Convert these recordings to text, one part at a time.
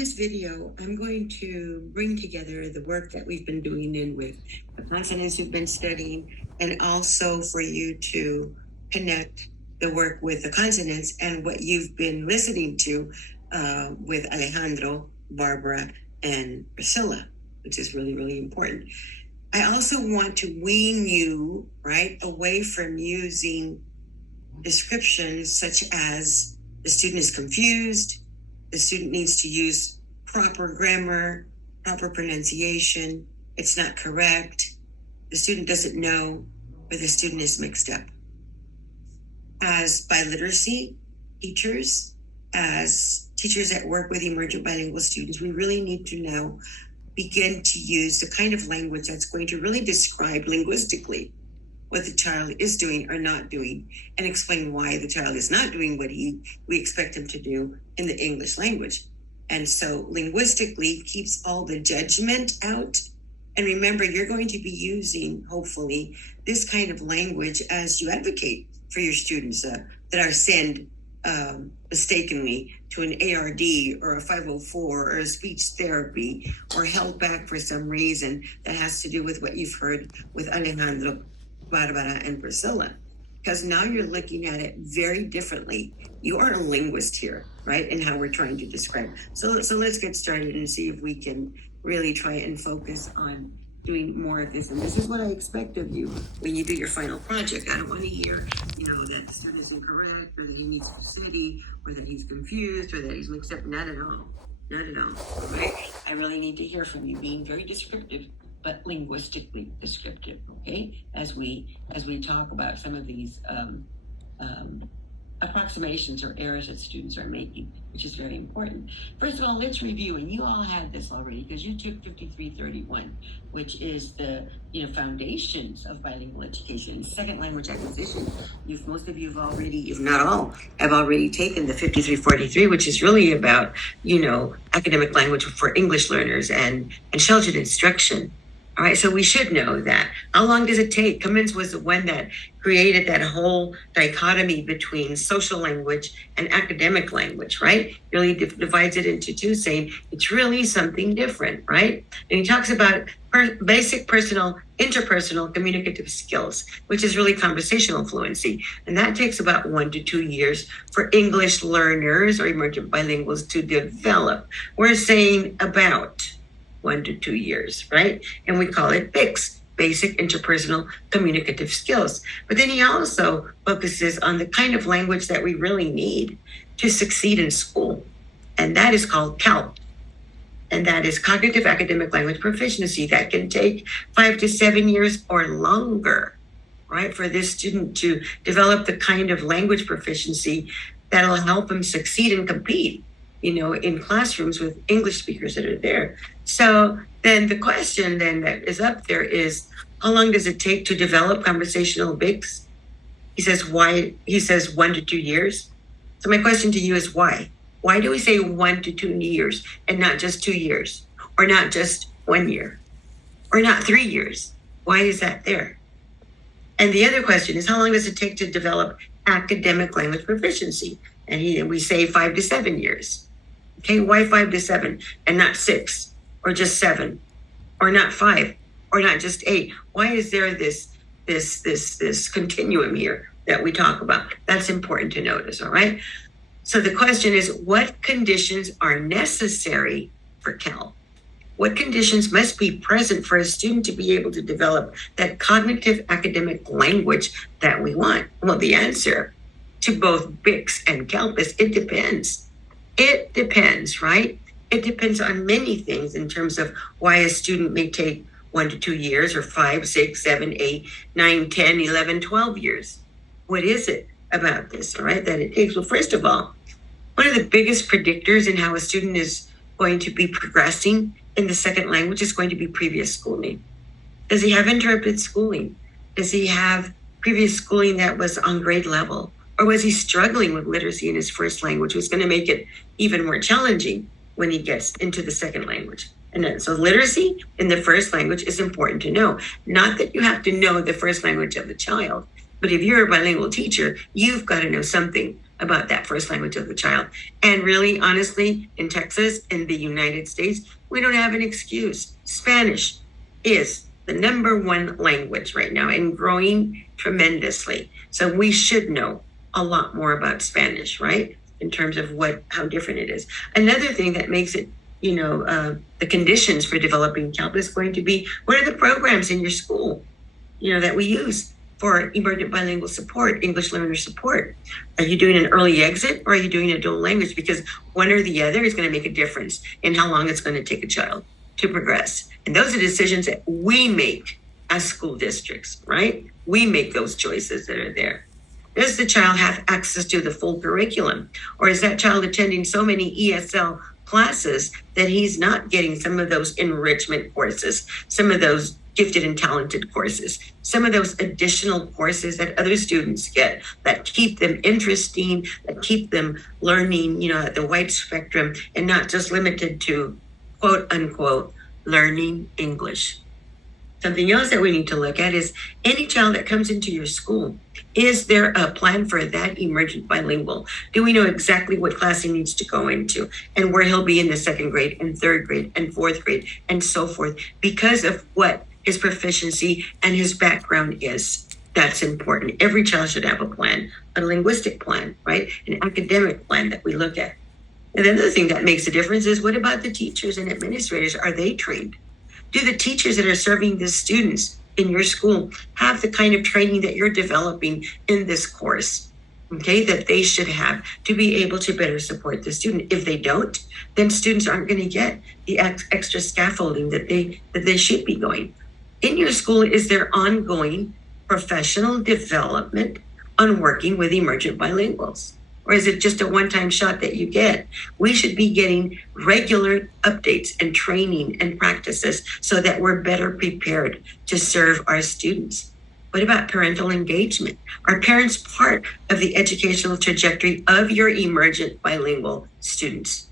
This video, I'm going to bring together the work that we've been doing in with the consonants we've been studying, and also for you to connect the work with the consonants and what you've been listening to with Alejandro, Barbara, and Priscilla, which is really, really important. I also want to wean you, right, away from using descriptions such as the student is confused, the student needs to use proper grammar, proper pronunciation, it's not correct, the student doesn't know, or the student is mixed up. As biliteracy teachers, as teachers that work with emergent bilingual students, we really need to now begin to use the kind of language that's going to really describe linguistically what the child is doing or not doing, and explain why the child is not doing what we expect him to do in the English language. And so linguistically keeps all the judgment out. And remember, you're going to be using, hopefully, this kind of language as you advocate for your students that are sent mistakenly to an ARD or a 504 or a speech therapy, or held back for some reason that has to do with what you've heard with Alejandro, Barbara, and Priscilla. Because now you're looking at it very differently. You are a linguist here, right? And how we're trying to describe. So let's get started and see if we can really try and focus on doing more of this. And this is what I expect of you when you do your final project. I don't want to hear, that the student is incorrect, or that he needs to study, or that he's confused, or that he's mixed up. Not at all. Not at all. All right? I really need to hear from you being very descriptive, but linguistically descriptive, okay? As we talk about some of these approximations or errors that students are making, which is very important. First of all, let's review, and you all had this already because you took 5331, which is the foundations of bilingual education, second language acquisition. Most of you have already, if not all, have already taken the 5343, which is really about academic language for English learners and sheltered instruction. All right, so we should know that. How long does it take? Cummins was the one that created that whole dichotomy between social language and academic language, right? Really divides it into two, saying it's really something different, right? And he talks about basic interpersonal communicative skills, which is really conversational fluency. And that takes about 1 to 2 years for English learners or emergent bilinguals to develop. We're saying about 1 to 2 years, right? And we call it BICS, basic interpersonal communicative skills. But then he also focuses on the kind of language that we really need to succeed in school. And that is called CALP. And that is cognitive academic language proficiency. That can take 5 to 7 years or longer, right? For this student to develop the kind of language proficiency that'll help them succeed and compete in classrooms with English speakers that are there. So then the question then that is up there is, how long does it take to develop conversational BICS? He says 1 to 2 years. So my question to you is why? Why do we say 1 to 2 years and not just 2 years, or not just 1 year, or not 3 years? Why is that there? And the other question is, how long does it take to develop academic language proficiency? And we say 5 to 7 years. Okay, why 5 to 7 and not 6 or just 7 or not 5 or not just 8? Why is there this continuum here that we talk about? That's important to notice, all right? So the question is, what conditions are necessary for CAL? What conditions must be present for a student to be able to develop that cognitive academic language that we want? Well, the answer to both BICS and CALP is it depends. It depends, right? It depends on many things in terms of why a student may take 1 to 2 years, or 5, 6, 7, 8, 9, 10, 11, 12 years. What is it about this, all right, that it takes? Well, first of all, one of the biggest predictors in how a student is going to be progressing in the second language is going to be previous schooling. Does he have interrupted schooling? Does he have previous schooling that was on grade level? Or was he struggling with literacy in his first language, which is going to make it even more challenging when he gets into the second language? And then, so literacy in the first language is important to know. Not that you have to know the first language of the child, but if you're a bilingual teacher, you've got to know something about that first language of the child. And really, honestly, in Texas, in the United States, we don't have an excuse. Spanish is the #1 language right now and growing tremendously. So we should know a lot more about Spanish, right? In terms of how different it is. Another thing that makes it, the conditions for developing CALP is going to be, what are the programs in your school, that we use for emergent bilingual support, English learner support? Are you doing an early exit or are you doing a dual language? Because one or the other is going to make a difference in how long it's going to take a child to progress. And those are decisions that we make as school districts, right? We make those choices that are there. Does the child have access to the full curriculum? Or is that child attending so many ESL classes that he's not getting some of those enrichment courses, some of those gifted and talented courses, some of those additional courses that other students get that keep them interesting, that keep them learning, at the wide spectrum and not just limited to quote unquote learning English. Something else that we need to look at is any child that comes into your school, is there a plan for that emergent bilingual? Do we know exactly what class he needs to go into and where he'll be in the 2nd grade and 3rd grade and 4th grade and so forth because of what his proficiency and his background is? That's important. Every child should have a plan, a linguistic plan, right? An academic plan that we look at. And the other thing that makes a difference is, what about the teachers and administrators? Are they trained? Do the teachers that are serving the students in your school have the kind of training that you're developing in this course, okay, that they should have to be able to better support the student? If they don't, then students aren't going to get the extra scaffolding that they should be going. In your school, is there ongoing professional development on working with emergent bilinguals? Or is it just a one-time shot that you get? We should be getting regular updates and training and practices so that we're better prepared to serve our students. What about parental engagement? Are parents part of the educational trajectory of your emergent bilingual students?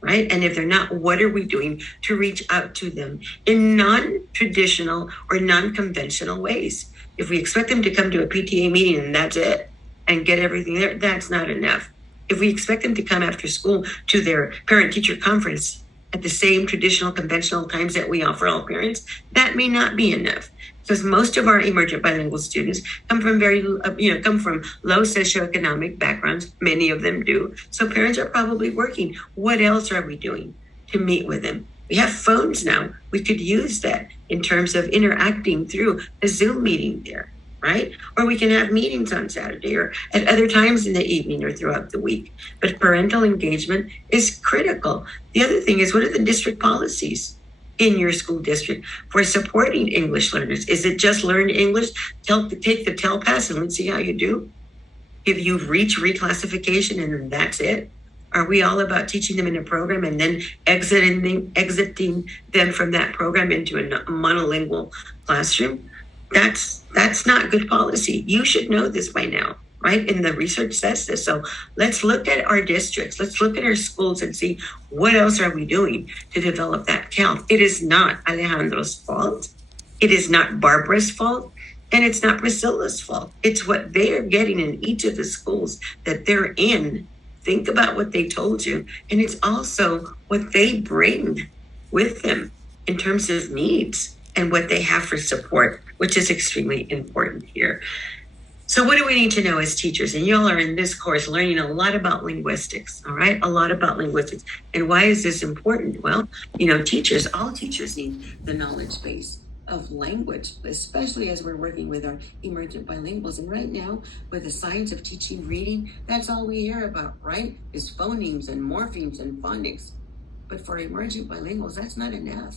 Right? And if they're not, what are we doing to reach out to them in non-traditional or non-conventional ways? If we expect them to come to a PTA meeting and that's it, and get everything there, that's not enough. If we expect them to come after school to their parent-teacher conference at the same traditional, conventional times that we offer all parents, that may not be enough. Because most of our emergent bilingual students come from come from low socioeconomic backgrounds. Many of them do. So parents are probably working. What else are we doing to meet with them? We have phones now. We could use that in terms of interacting through a Zoom meeting there, right? Or we can have meetings on Saturday or at other times in the evening or throughout the week. But parental engagement is critical. The other thing is, what are the district policies in your school district for supporting English learners? Is it just learn English, take the TELPAS and let's see how you do? If you reach reclassification and then that's it? Are we all about teaching them in a program and then exiting them from that program into a monolingual classroom? That's not good policy. You should know this by now, right? And the research says this. So let's look at our districts. Let's look at our schools and see what else are we doing to develop that CALP. It is not Alejandro's fault. It is not Barbara's fault. And it's not Priscilla's fault. It's what they are getting in each of the schools that they're in. Think about what they told you. And it's also what they bring with them in terms of needs and what they have for support, which is extremely important here. So what do we need to know as teachers? And y'all are in this course learning a lot about linguistics, all right? A lot about linguistics. And why is this important? Well, all teachers need the knowledge base of language, especially as we're working with our emergent bilinguals. And right now, with the science of teaching reading, that's all we hear about, right? Is phonemes and morphemes and phonics. But for emergent bilinguals, that's not enough,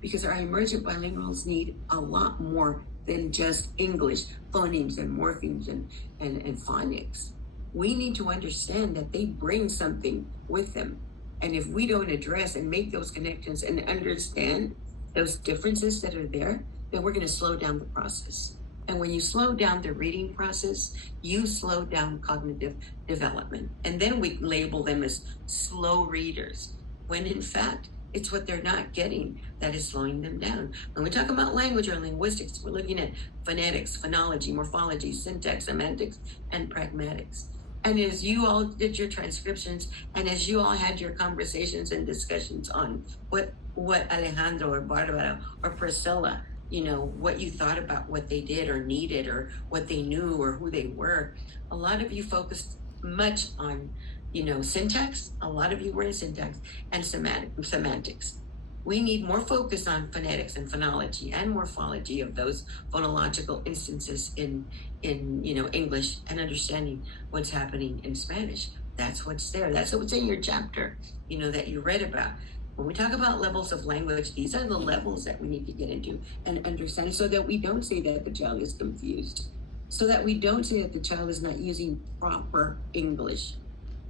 because our emergent bilinguals need a lot more than just English, phonemes and morphemes and phonics. We need to understand that they bring something with them. And if we don't address and make those connections and understand those differences that are there, then we're going to slow down the process. And when you slow down the reading process, you slow down cognitive development. And then we label them as slow readers, when in fact, it's what they're not getting that is slowing them down. When we talk about language or linguistics, we're looking at phonetics, phonology, morphology, syntax, semantics, and pragmatics. And as you all did your transcriptions, and as you all had your conversations and discussions on what Alejandro or Barbara or Priscilla, what you thought about what they did or needed or what they knew or who they were, a lot of you focused much on, syntax. A lot of you were in syntax and semantics. We need more focus on phonetics and phonology and morphology of those phonological instances in English, and understanding what's happening in Spanish. That's what's there. That's what's in your chapter, that you read about. When we talk about levels of language, these are the levels that we need to get into and understand, so that we don't say that the child is confused, so that we don't say that the child is not using proper English.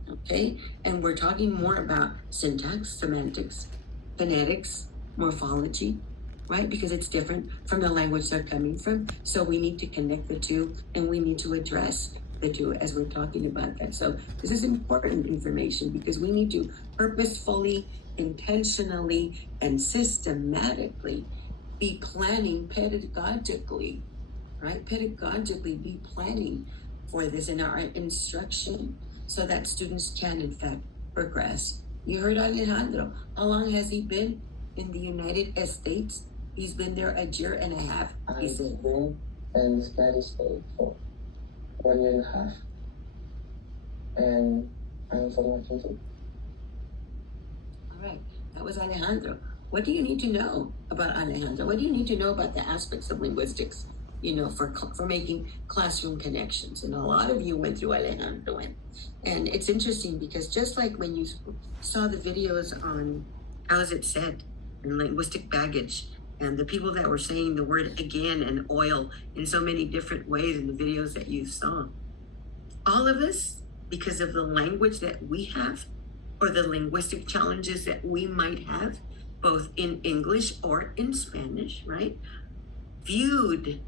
Okay? And we're talking more about syntax, semantics, phonetics, morphology, right? Because it's different from the language they're coming from. So we need to connect the two, and we need to address the two as we're talking about that. So this is important information, because we need to purposefully, intentionally, and systematically be planning pedagogically, right? Pedagogically be planning for this in our instruction, so that students can in fact progress. You heard Alejandro. How long has he been in the United States? He's been there a year and a half, he said. I've been in the United States for 1 year and a half. And I'm from Argentina. All right, that was Alejandro. What do you need to know about Alejandro? What do you need to know about the aspects of linguistics, for making classroom connections? And a lot of you went through Alejandro. And it's interesting, because just like when you saw the videos on how is it said and linguistic baggage, and the people that were saying the word again and oil in so many different ways in the videos that you saw, all of this because of the language that we have, or the linguistic challenges that we might have, both in English or in Spanish, right? Viewed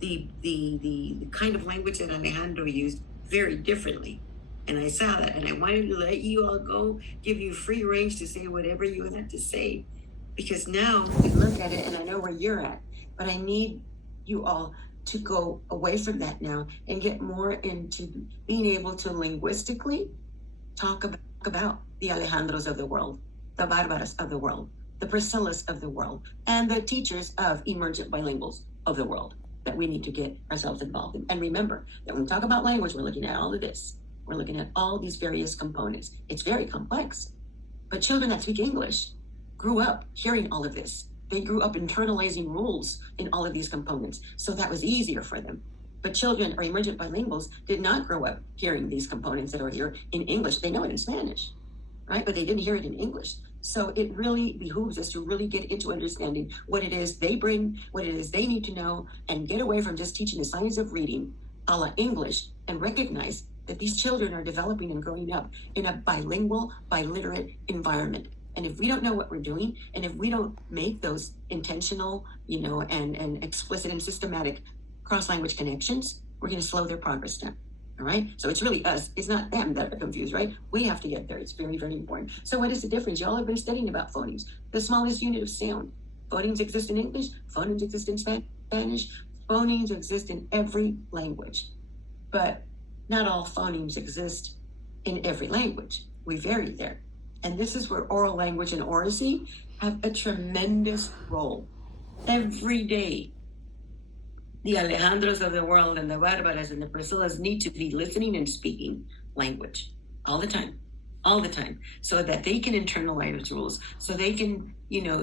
the kind of language that Alejandro used very differently. And I saw that, and I wanted to let you all go, give you free range to say whatever you had to say, because now I look at it and I know where you're at, but I need you all to go away from that now and get more into being able to linguistically talk about the Alejandros of the world, the Barbaras of the world, the Priscillas of the world, and the teachers of emergent bilinguals of the world that we need to get ourselves involved in. And remember that when we talk about language, we're looking at all of this. We're looking at all these various components. It's very complex. But children that speak English grew up hearing all of this. They grew up internalizing rules in all of these components. So that was easier for them. But children or emergent bilinguals did not grow up hearing these components that are here in English. They know it in Spanish, right? But they didn't hear it in English. So it really behooves us to really get into understanding what it is they bring, what it is they need to know, and get away from just teaching the science of reading a la English, and recognize that these children are developing and growing up in a bilingual, biliterate environment. And if we don't know what we're doing, and if we don't make those intentional, and explicit and systematic cross-language connections, we're going to slow their progress down. All right. So it's really us. It's not them that are confused, right? We have to get there. It's very, very important. So what is the difference? Y'all have been studying about phonemes, the smallest unit of sound. Phonemes exist in English. Phonemes exist in Spanish. Phonemes exist in every language. But not all phonemes exist in every language. We vary there. And this is where oral language and oracy have a tremendous role. Every day, the Alejandros of the world and the Barbaras and the Priscillas need to be listening and speaking language all the time, so that they can internalize those rules, so they can,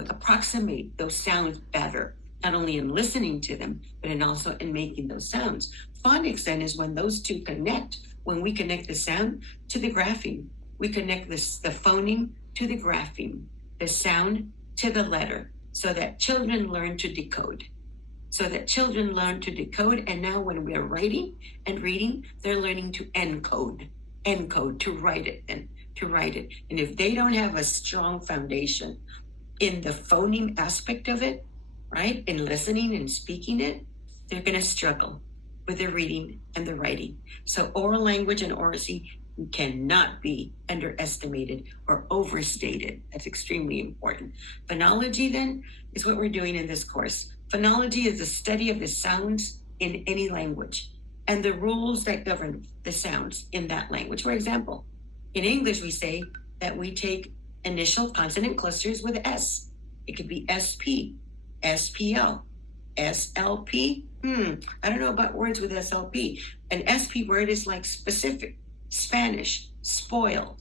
approximate those sounds better, not only in listening to them, but also in making those sounds. Phonics then is when those two connect, when we connect the sound to the grapheme. We connect the phoneme to the grapheme, the sound to the letter, so that children learn to decode. And now when we're writing and reading, they're learning to encode, to write it. And if they don't have a strong foundation in the phoneme aspect of it, right, in listening and speaking it, they're going to struggle with the reading and the writing. So oral language and oracy cannot be underestimated or overstated. That's extremely important. Phonology then is what we're doing in this course. Phonology is the study of the sounds in any language. and the rules that govern the sounds in that language. For example, in English, we say that we take initial consonant clusters with S. It could be SP, SPL, SLP. I don't know about words with SLP. An SP word is like specific, Spanish, spoil.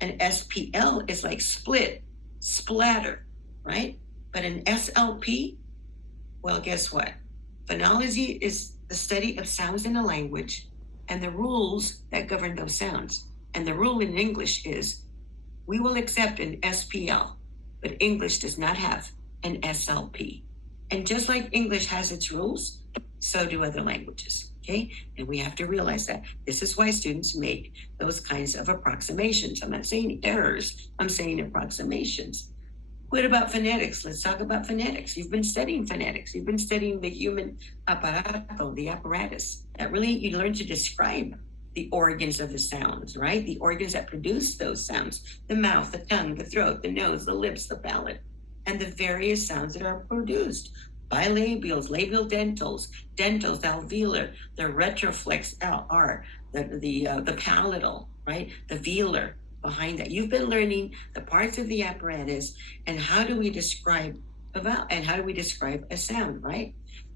An SPL is like split, splatter, right? But an SLP, well, guess what? Phonology is the study of sounds in a language and the rules that govern those sounds. And the rule in English is we will accept an SPL, but English does not have an SLP. And just like English has its rules, so do other languages, okay? And we have to realize that. This is why students make those kinds of approximations. I'm not saying errors, I'm saying approximations. What about phonetics? Let's talk about phonetics. You've been studying phonetics. You've been studying the human apparato, the apparatus. That really, you learn to describe the organs of the sounds, right? The organs that produce those sounds. The mouth, the tongue, the throat, the nose, the lips, the palate, and the various sounds that are produced. Bilabials, labial dentals, alveolar, the retroflex R, the palatal, right? The velar behind that. You've been learning the parts of the apparatus and how do we describe a vowel and how do we describe a sound, right?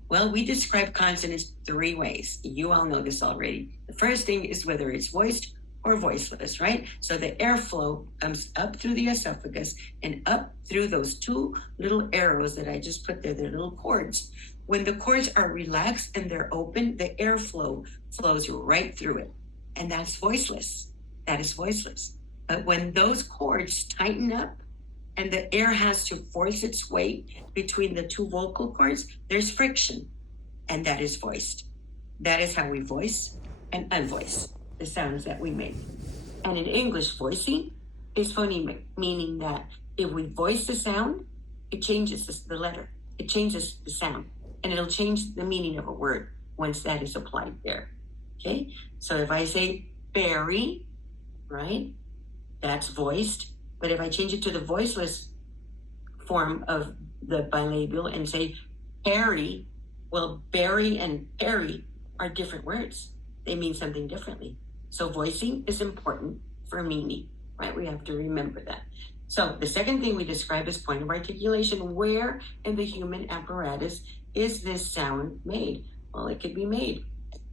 Well, we describe consonants 3 ways. You all know this already. The first thing is whether it's voiced or voiceless, right? So the airflow comes up through the esophagus and up through those 2 little arrows that I just put there, they're little cords. When the cords are relaxed and they're open, the airflow flows right through it. And that's voiceless. That is voiceless. But when those cords tighten up and the air has to force its way between the 2 vocal cords, there's friction, and that is voiced. That is how we voice and unvoice the sounds that we make. And in English, voicing is phonemic, meaning that if we voice the sound, it changes the letter. It changes the sound, and it'll change the meaning of a word once that is applied there. Okay? So if I say berry, right, that's voiced. But if I change it to the voiceless form of the bilabial and say berry, well, berry and perry are different words. They mean something differently. So voicing is important for meaning, right? We have to remember that. So the second thing we describe is point of articulation. Where in the human apparatus is this sound made? Well, it could be made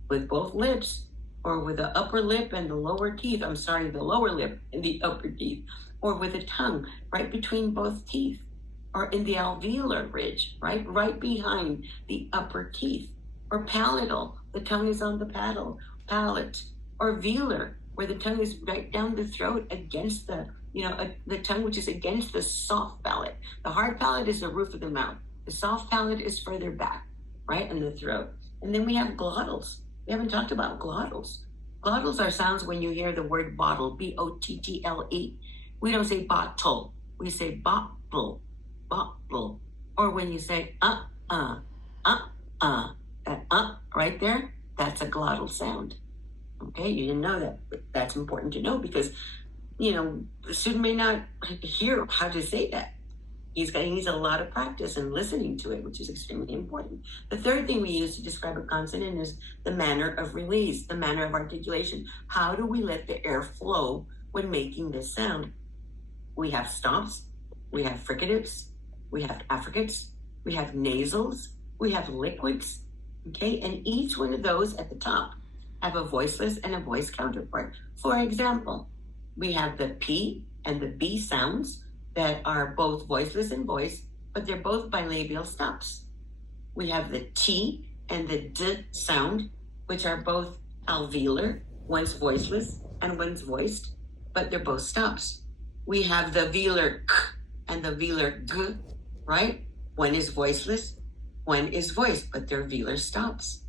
with both lips or with the upper lip and the lower teeth. The lower lip and the upper teeth, or with a tongue right between both teeth, or in the alveolar ridge, right behind the upper teeth, or palatal, the tongue is on the palate, or velar, where the tongue is right down the throat against the tongue, which is against the soft palate. The hard palate is the roof of the mouth. The soft palate is further back, right in the throat. And then we have glottals. We haven't talked about glottals. Glottals are sounds when you hear the word bottle, B-O-T-T-L-E. We don't say bottle, we say bottle. Or when you say that right there, that's a glottal sound. Okay, you didn't know that, but that's important to know because, the student may not hear how to say that. He needs a lot of practice and listening to it, which is extremely important. The third thing we use to describe a consonant is the manner of release, the manner of articulation. How do we let the air flow when making this sound? We have stops, we have fricatives, we have affricates, we have nasals, we have liquids, okay? And each one of those at the top have a voiceless and a voice counterpart. For example, we have the P and the B sounds that are both voiceless and voiced, but they're both bilabial stops. We have the T and the D sound, which are both alveolar, one's voiceless and one's voiced, but they're both stops. We have the velar K and the velar G, right? One is voiceless, one is voiced, but they're velar stops.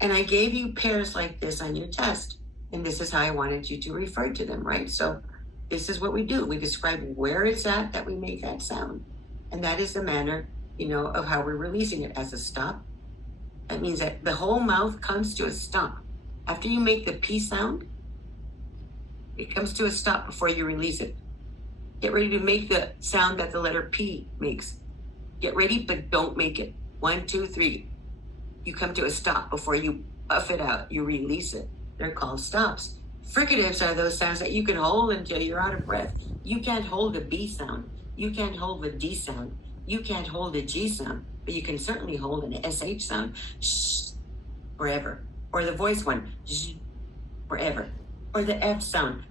And I gave you pairs like this on your test, and this is how I wanted you to refer to them, right? So this is what we do. We describe where it's at that we make that sound. And that is the manner, of how we're releasing it as a stop. That means that the whole mouth comes to a stop. After you make the P sound, it comes to a stop before you release it. Get ready to make the sound that the letter P makes. Get ready, but don't make it. 1, 2, 3. You come to a stop before you puff it out, you release it. They're called stops. Fricatives are those sounds that you can hold until you're out of breath. You can't hold a B sound. You can't hold a D sound. You can't hold a G sound, but you can certainly hold an SH sound forever. Or the voice one, forever. Or the F sound,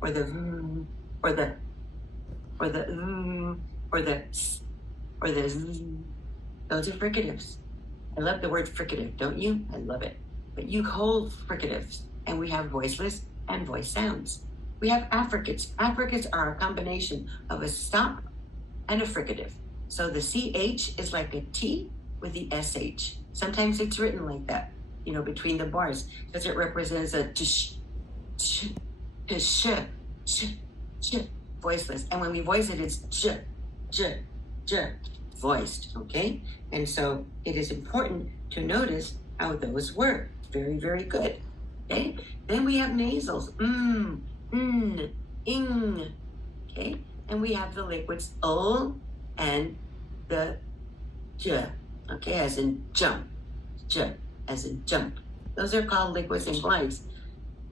or the or the or the or the or the those are fricatives. I love the word fricative, don't you? I love it. But you hold fricatives, and we have voiceless and voice sounds. We have affricates. Affricates are a combination of a stop and a fricative. So the CH is like a T with the SH. Sometimes it's written like that, between the bars, because it represents a tsh, tsh, tsh, tsh, tsh, voiceless. And when we voice it, it's j, j, j, voiced, okay? And so it is important to notice how those work. Very, very good, okay? Then we have nasals, n, ing, okay? And we have the liquids ul and the j, okay, as in jump, j, as in jump. Those are called liquids and glides.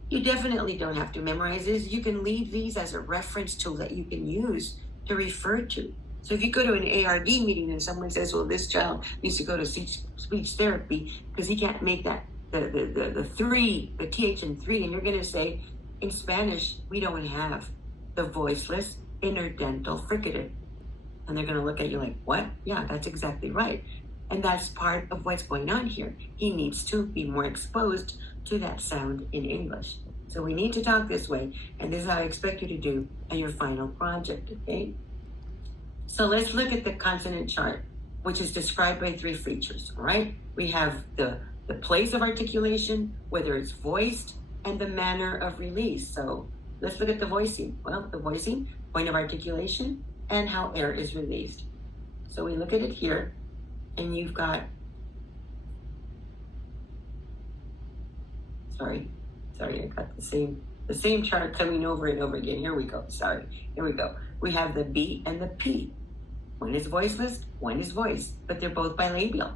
You definitely don't have to memorize this. You can leave these as a reference tool that you can use to refer to. So if you go to an ARD meeting and someone says, well, this child needs to go to speech therapy because he can't make that, the three, the TH in three, and you're going to say, in Spanish, we don't have the voiceless interdental fricative. And they're going to look at you like, what? Yeah, that's exactly right. And that's part of what's going on here. He needs to be more exposed to that sound in English. So we need to talk this way, and this is how I expect you to do in your final project, okay? So let's look at the consonant chart, which is described by three features, all right? We have the place of articulation, whether it's voiced, and the manner of release. So let's look at the voicing. Well, the voicing, point of articulation, and how air is released. So we look at it here, and you've got, sorry, I got the same chart coming over and over again. Here we go, sorry, here we go. We have the B and the P. One is voiceless, one is voiced, but they're both bilabial.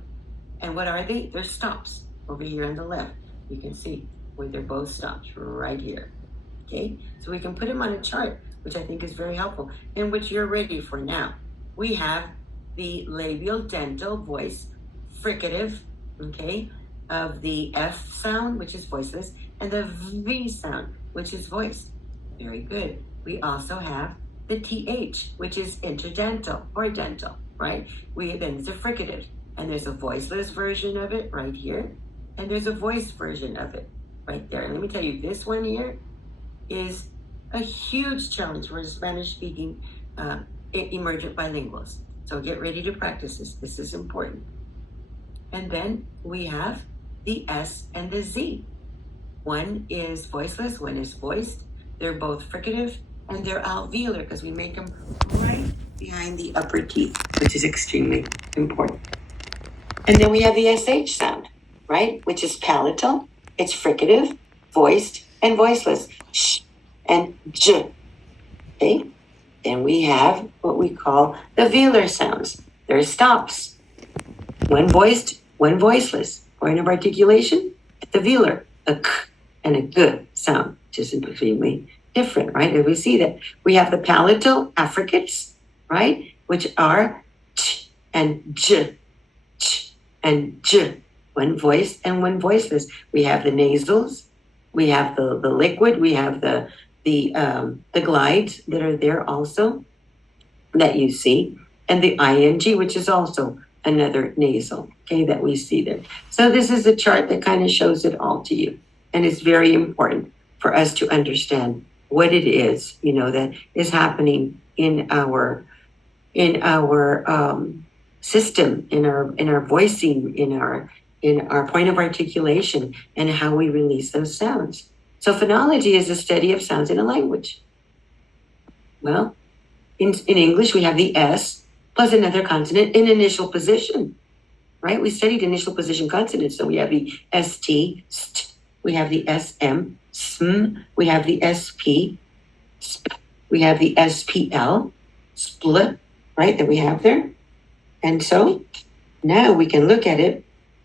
And what are they? They're stops over here on the left. You can see where they're both stops right here, okay? So we can put them on a chart, which I think is very helpful, and which you're ready for now. We have the labial dental voice fricative, okay, of the F sound, which is voiceless, and the V sound, which is voiced. Very good. We also have the TH, which is interdental or dental, right? Then it's a fricative, and there's a voiceless version of it right here, and there's a voiced version of it right there. And let me tell you, this one here is a huge challenge for Spanish-speaking emergent bilinguals. So get ready to practice this. This is important. And then we have the S and the Z. One is voiceless, one is voiced. They're both fricative, and they're alveolar because we make them right behind the upper teeth, which is extremely important. And then we have the SH sound, right? Which is palatal, it's fricative, voiced, and voiceless. Sh and j. Okay? Then we have what we call the velar sounds. They're stops. One voiced, one voiceless. Point of articulation, the velar, a k and a g sound, which is extremely different, right? And we see that we have the palatal affricates, right? Which are ch and j, and j. One voiced and one voiceless. We have the nasals, we have the liquid, we have the glides that are there also that you see, and the ing, which is also another nasal, okay, that we see there. So this is a chart that kind of shows it all to you, and it's very important for us to understand what it is, that is happening in our system, in our voicing, in our point of articulation, and how we release those sounds. So phonology is the study of sounds in a language. Well, in English, we have the S plus another consonant in initial position, right? We studied initial position consonants. So we have the ST, st, we have the SM, sm, we have the SP, sp, we have the SPL, split, right, that we have there. And so now we can look at it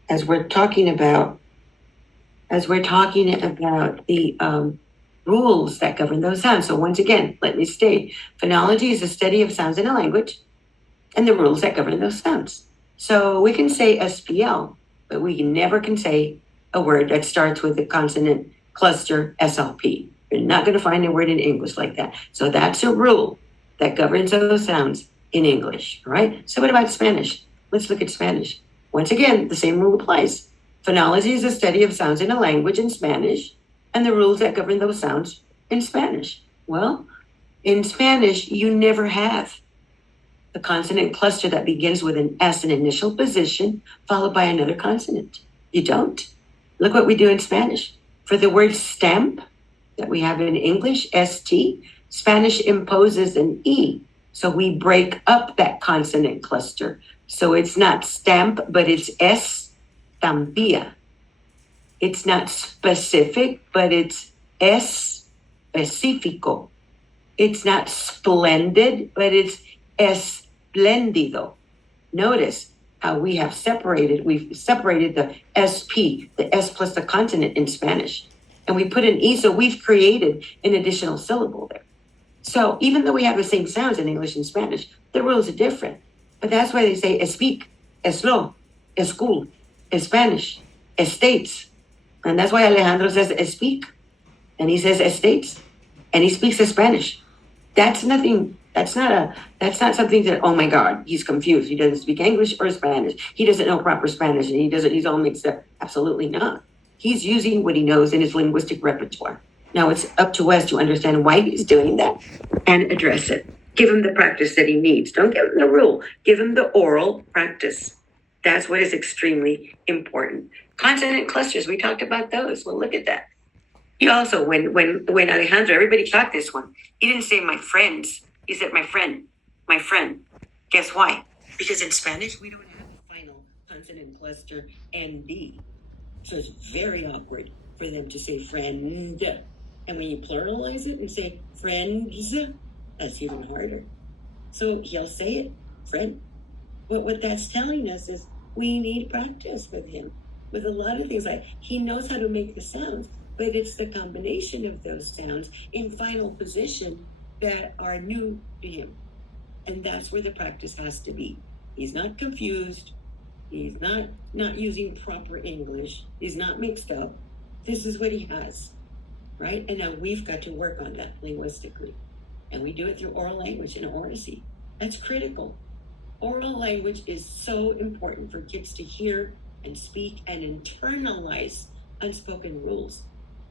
as we're talking about as we're talking about the rules that govern those sounds. So once again, let me state, phonology is the study of sounds in a language and the rules that govern those sounds. So we can say SPL, but we never can say a word that starts with the consonant cluster SLP. You're not going to find a word in English like that. So that's a rule that governs those sounds in English, all right? So what about Spanish? Let's look at Spanish. Once again, the same rule applies. Phonology is the study of sounds in a language in Spanish and the rules that govern those sounds in Spanish. Well, in Spanish, you never have the consonant cluster that begins with an S in initial position, followed by another consonant. You don't. Look what we do in Spanish. For the word stamp that we have in English, ST, Spanish imposes an E. So we break up that consonant cluster. So it's not stamp, but it's estampilla. It's not specific, but it's específico. It's not splendid, but it's espléndido. Notice how we've separated the SP, the S plus the consonant in Spanish. And we put an E, so we've created an additional syllable there. So even though we have the same sounds in English and Spanish, the rules are different. But that's why they say speak, slow, school, Spanish, estates. And that's why Alejandro says speak, and he says estates, and he speaks Spanish. That's not something that, oh my God, he's confused. He doesn't speak English or Spanish. He doesn't know proper Spanish, and he's all mixed up. Absolutely not. He's using what he knows in his linguistic repertoire. Now it's up to us to understand why he's doing that and address it. Give him the practice that he needs. Don't give him the rule. Give him the oral practice. That's what is extremely important. Consonant clusters, we talked about those. Well, look at that. He also, when Alejandro, everybody caught this one. He didn't say my friends. He said my friend. Guess why? Because in Spanish, we don't have a final consonant cluster ND. So it's very awkward for them to say friend. And when you pluralize it and say friends, that's even harder. So he'll say it, friend. But what that's telling us is we need practice with him. With a lot of things, like he knows how to make the sounds, but it's the combination of those sounds in final position that are new to him. And that's where the practice has to be. He's not confused. He's not using proper English. He's not mixed up. This is what he has, right? And now we've got to work on that linguistically. And we do it through oral language and oracy. That's critical. Oral language is so important for kids to hear and speak and internalize unspoken rules.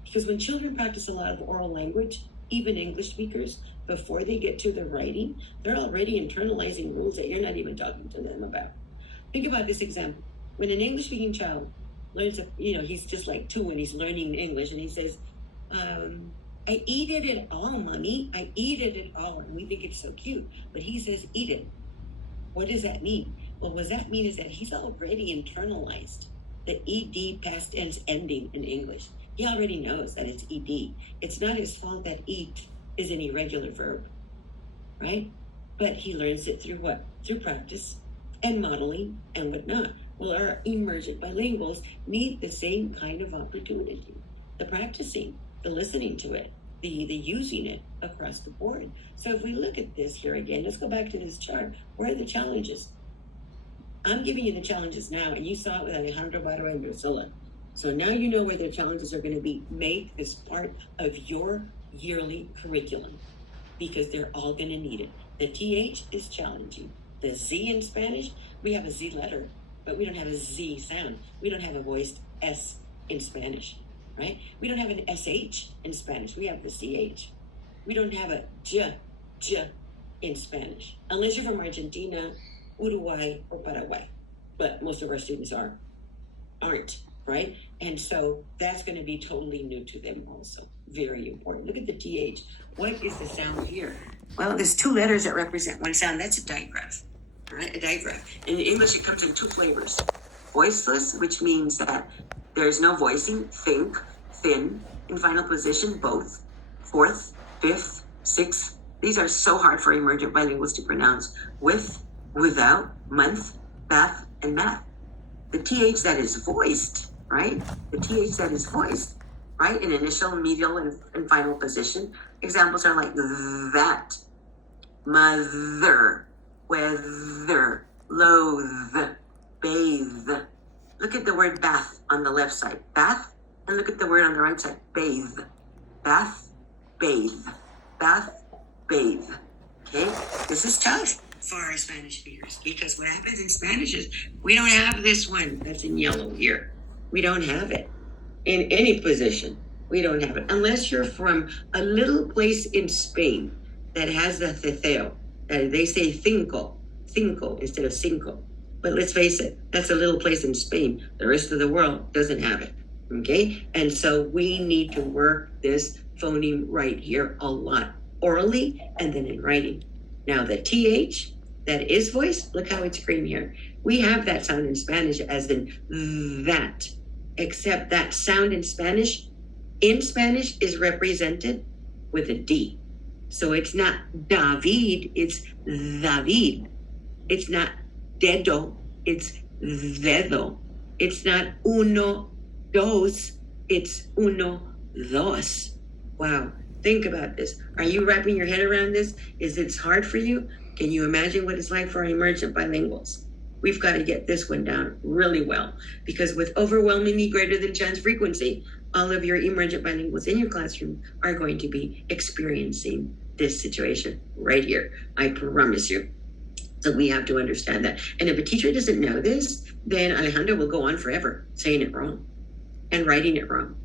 Because when children practice a lot of oral language, even English speakers, before they get to the writing, they're already internalizing rules that you're not even talking to them about. Think about this example. When an English-speaking child learns, he's just like 2 when he's learning English, and he says, I eat it all, mommy. I eat it all. And we think it's so cute. But he says, eat it. What does that mean? Well, what that means is that he's already internalized the ED past tense ending in English. He already knows that it's ED. It's not his fault that eat is an irregular verb, right? But he learns it through what? Through practice and modeling and whatnot. Well, our emergent bilinguals need the same kind of opportunity. The practicing, the listening to it, the using it across the board. So if we look at this here again, let's go back to this chart. Where are the challenges? I'm giving you the challenges now, and you saw it with Alejandro Barba and Drusilla. So now you know where the challenges are going to be. Make this part of your yearly curriculum because they're all going to need it. The TH is challenging. The Z in Spanish, we have a Z letter, but we don't have a Z sound. We don't have a voiced S in Spanish, right? We don't have an SH in Spanish. We have the CH. We don't have a J in Spanish, unless you're from Argentina, Uruguay, or Paraguay. But most of our students aren't, right? And so that's going to be totally new to them also. Very important. Look at the TH. What is the sound here? Well, there's 2 letters that represent one sound. That's a digraph, right? A digraph. In English, it comes in 2 flavors. Voiceless, which means that there's no voicing. Think, thin, in final position, both. 4th, 5th, 6th. These are so hard for emergent bilinguals to pronounce. With, without, month, bath, and math. The TH that is voiced right? The TH that is voiced, right? In initial, medial, and final position. Examples are like that, mother, weather, loathe, bathe. Look at the word bath on the left side, bath, and look at the word on the right side, bathe. Bath, bathe, bath, bathe. Okay, this is tough for our Spanish speakers because what happens in Spanish is we don't have this one that's in yellow here. We don't have it in any position. We don't have it unless you're from a little place in Spain that has the ceteo. That they say cinco instead of cinco. But let's face it, that's a little place in Spain. The rest of the world doesn't have it. Okay, and so we need to work this phoneme right here a lot, orally and then in writing. Now the TH that is voiced, look how it's green here. We have that sound in Spanish as in that, except that sound in Spanish is represented with a D. So it's not David, it's David. It's not dedo, it's dedo. It's not uno, dos, it's uno, dos. Wow, think about this. Are you wrapping your head around this? Is it hard for you? Can you imagine what it's like for our emergent bilinguals? We've got to get this one down really well because with overwhelmingly greater than chance frequency, all of your emergent bilinguals in your classroom are going to be experiencing this situation right here. I promise you. So we have to understand that. And if a teacher doesn't know this, then Alejandro will go on forever saying it wrong and writing it wrong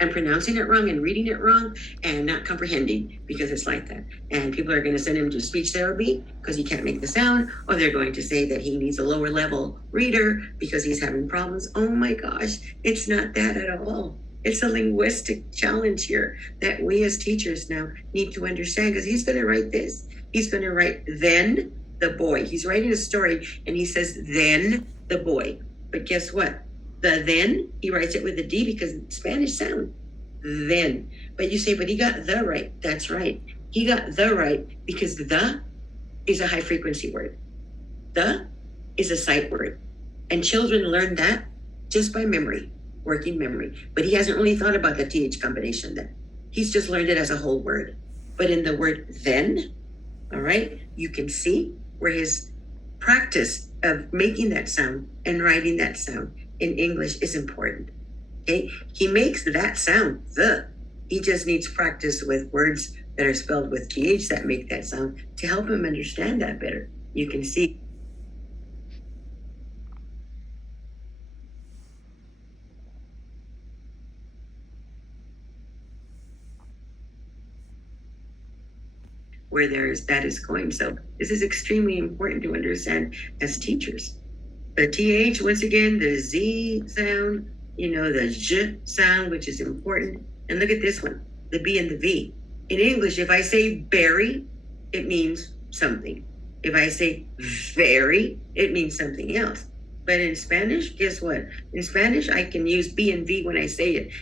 and pronouncing it wrong and reading it wrong and not comprehending because it's like that. And people are going to send him to speech therapy because he can't make the sound, or they're going to say that he needs a lower level reader because he's having problems. Oh my gosh, it's not that at all. It's a linguistic challenge here that we as teachers now need to understand because he's going to write this. He's going to write then the boy. He's writing a story and he says then the boy. But guess what? The then, he writes it with a D because Spanish sound, then. But you say, but he got the right. That's right. He got the right because the is a high frequency word. The is a sight word. And children learn that just by memory, working memory. But he hasn't really thought about the TH combination then. He's just learned it as a whole word. But in the word then, all right, you can see where his practice of making that sound and writing that sound in English is important. Okay, he makes that sound, the. He just needs practice with words that are spelled with TH that make that sound to help him understand that better. You can see. Where that is going. So this is extremely important to understand as teachers. The TH, once again, the Z sound, the J sound, which is important. And look at this one, the B and the V. In English, if I say berry, it means something. If I say very, it means something else. But in Spanish, guess what? In Spanish, I can use B and V when I say it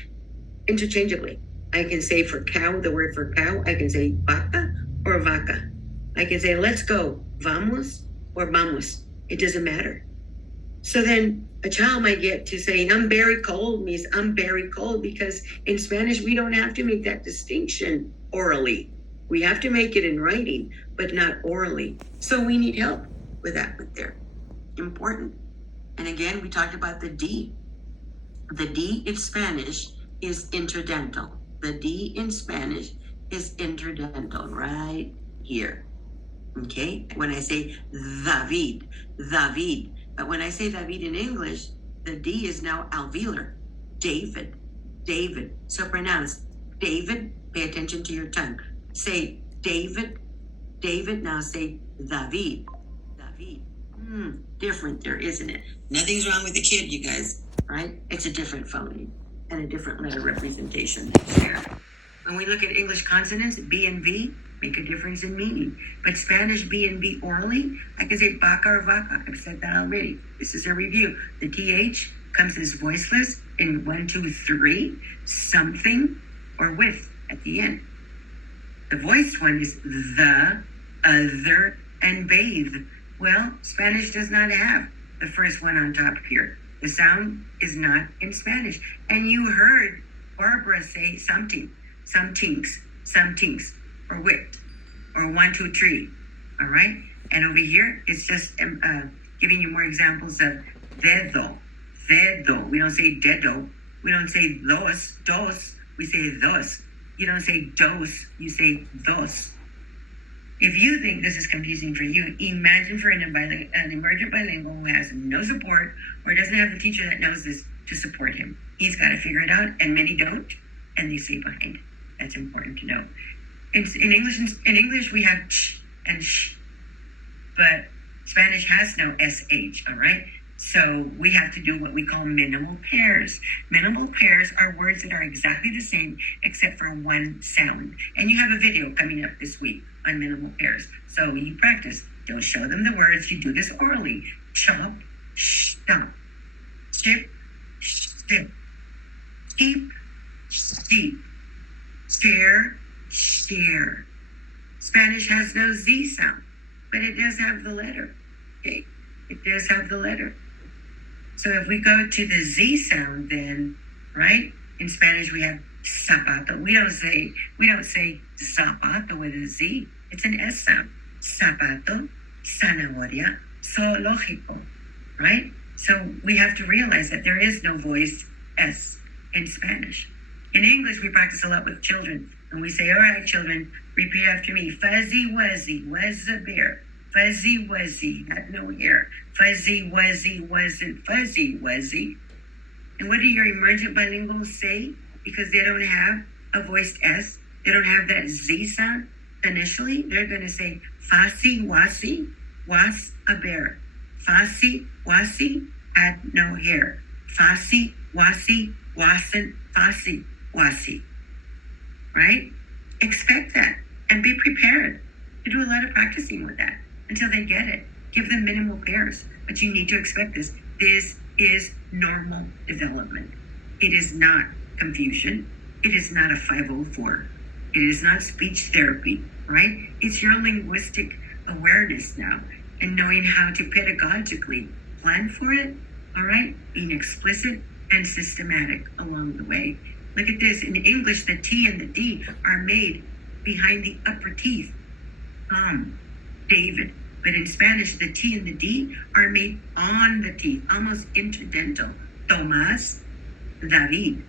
interchangeably. I can say for cow, the word for cow, I can say vaca or vaca. I can say, let's go, vamos or vamos. It doesn't matter. So then a child might get to saying, I'm very cold means I'm very cold because in Spanish, we don't have to make that distinction orally. We have to make it in writing, but not orally. So we need help with that one there. Important. And again, we talked about the D. The D in Spanish is interdental. The D in Spanish is interdental right here. Okay? When I say David. But when I say David in English, the D is now alveolar. David. So pronounce David. Pay attention to your tongue. Say David. Now say David. Different there, isn't it? Nothing's wrong with the kid, you guys. Right? It's a different phoneme and a different letter representation there. When we look at English consonants, B and V make a difference in meaning. But Spanish B and V orally, I can say vaca or vaca. I've said that already. This is a review. The TH comes as voiceless in 1, 2, 3, something, or with at the end. The voiced one is the, other, and bathe. Well, Spanish does not have the first one on top here. The sound is not in Spanish. And you heard Barbara say something, somethings, or wit, or 1, 2, 3. All right? And over here, it's just giving you more examples of dedo. We don't say dedo. We don't say dos. We say dos. You don't say dos. You say dos. If you think this is confusing for you, imagine for an emergent bilingual who has no support or doesn't have the teacher that knows this to support him. He's got to figure it out, and many don't, and they stay behind. That's important to know. In English, we have ch and sh, but Spanish has no sh. All right. So we have to do what we call minimal pairs. Minimal pairs are words that are exactly the same except for one sound. And you have a video coming up this week on minimal pairs. So you practice. Don't show them the words. You do this orally. Chop, stop. Chip, stip. Keep, steep. Stare, stare. Spanish has no Z sound, but it does have the letter. Okay? It does have the letter. So if we go to the Z sound, then, right? In Spanish, we have zapato. We don't say zapato with a Z. It's an S sound. Zapato, zanahoria, zoológico, right? So we have to realize that there is no voiced S in Spanish. In English, we practice a lot with children. And we say, all right, children, repeat after me. Fuzzy wuzzy was a bear. Fuzzy wuzzy had no hair. Fuzzy wuzzy wasn't fuzzy wuzzy. And what do your emergent bilinguals say? Because they don't have a voiced S, they don't have that Z sound initially, they're going to say Fuzzy wuzzy was a bear. Fuzzy wuzzy had no hair. Fuzzy wuzzy wasn't fuzzy wuzzy. Right? Expect that and be prepared to do a lot of practicing with that until they get it. Give them minimal pairs, but you need to expect this. This is normal development. It is not confusion. It is not a 504. It is not speech therapy, right? It's your linguistic awareness now and knowing how to pedagogically plan for it, all right? Being explicit and systematic along the way. Look at this. In English, the T and the D are made behind the upper teeth. David. But in Spanish, the T and the D are made on the teeth, almost interdental. Tomás, David.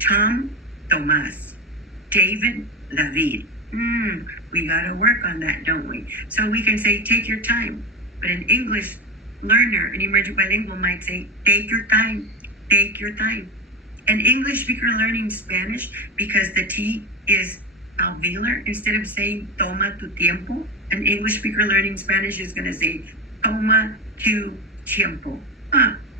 Tom, Tomás. David, David. We got to work on that, don't we? So we can say, take your time. But an English learner, an emergent bilingual might say, take your time, take your time. An English speaker learning Spanish, because the T is alveolar, instead of saying toma tu tiempo, an English speaker learning Spanish is going to say toma tu tiempo.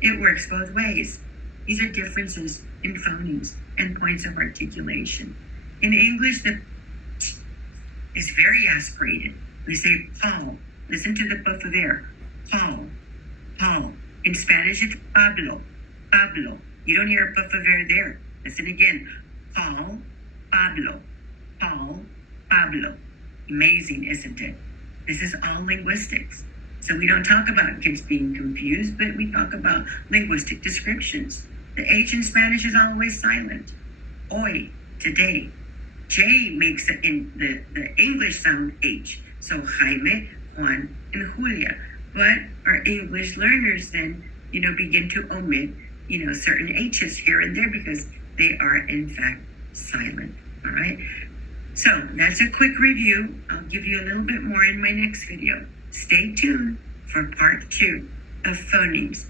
It works both ways. These are differences in phonemes and points of articulation. In English, the T is very aspirated. We say Paul. Listen to the puff of air. Paul, Paul. In Spanish, it's Pablo, Pablo. You don't hear a puff of air there. Listen again. Paul, Pablo, Paul, Pablo. Amazing, isn't it? This is all linguistics. So we don't talk about kids being confused, but we talk about linguistic descriptions. The H in Spanish is always silent. Hoy, today. J makes the English sound H. So Jaime, Juan, and Julia. But our English learners then, begin to omit, certain H's here and there because they are in fact silent. All right. So that's a quick review. I'll give you a little bit more in my next video. Stay tuned for part 2 of phonemes.